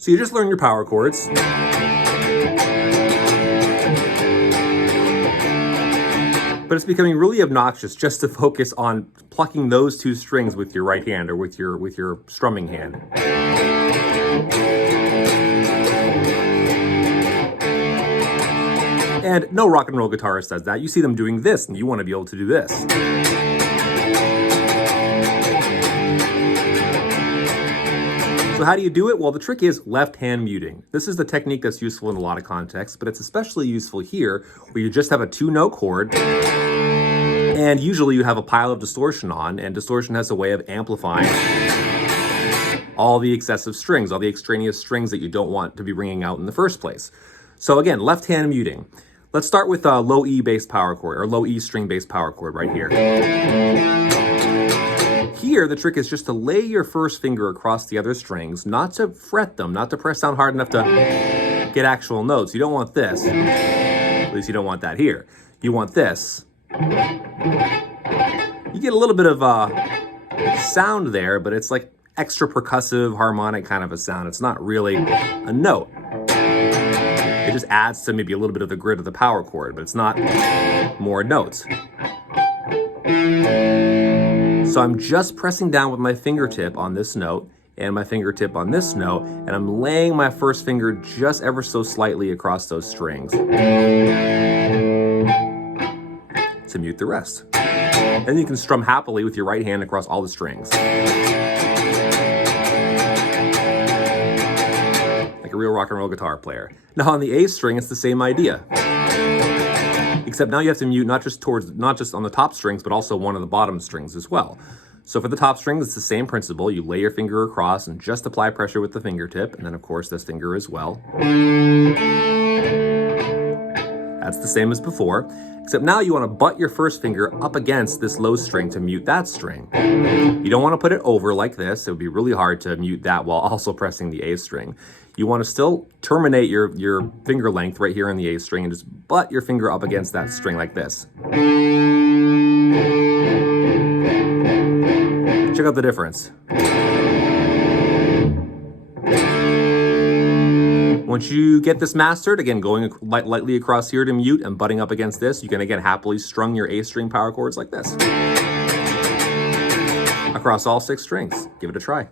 So you just learn your power chords. But it's becoming really obnoxious just to focus on plucking those two strings with your right hand or with your strumming hand. And no rock and roll guitarist does that. You see them doing this, and you want to be able to do this. So how do you do it? Well, the trick is left hand muting. This is the technique that's useful in a lot of contexts, but it's especially useful here where you just have a 2-note chord and usually you have a pile of distortion on, and distortion has a way of amplifying all the excessive strings, all the extraneous strings that you don't want to be ringing out in the first place. So again, left hand muting. Let's start with a low E bass power chord, or low E string bass power chord right here. Here, the trick is just to lay your first finger across the other strings, not to fret them, not to press down hard enough to get actual notes. You don't want this. At least you don't want that here. You want this. You get a little bit of sound there, but it's like extra percussive, harmonic kind of a sound. It's not really a note. It just adds to maybe a little bit of the grit of the power chord, but it's not more notes. So I'm just pressing down with my fingertip on this note and my fingertip on this note, and I'm laying my first finger just ever so slightly across those strings to mute the rest. Then you can strum happily with your right hand across all the strings. Like a real rock and roll guitar player. Now on the A string, it's the same idea. Except now you have to mute not just on the top strings, but also one of the bottom strings as well. So for the top strings, it's the same principle. You lay your finger across and just apply pressure with the fingertip, and then of course this finger as well. That's the same as before, except now you want to butt your first finger up against this low string to mute that string. You don't want to put it over like this. It would be really hard to mute that while also pressing the A string. You want to still terminate your finger length right here on the A string and just butt your finger up against that string like this. Check out the difference. Once you get this mastered, again, going lightly across here to mute and butting up against this, you can again happily strum your A string power chords like this across all 6 strings. Give it a try.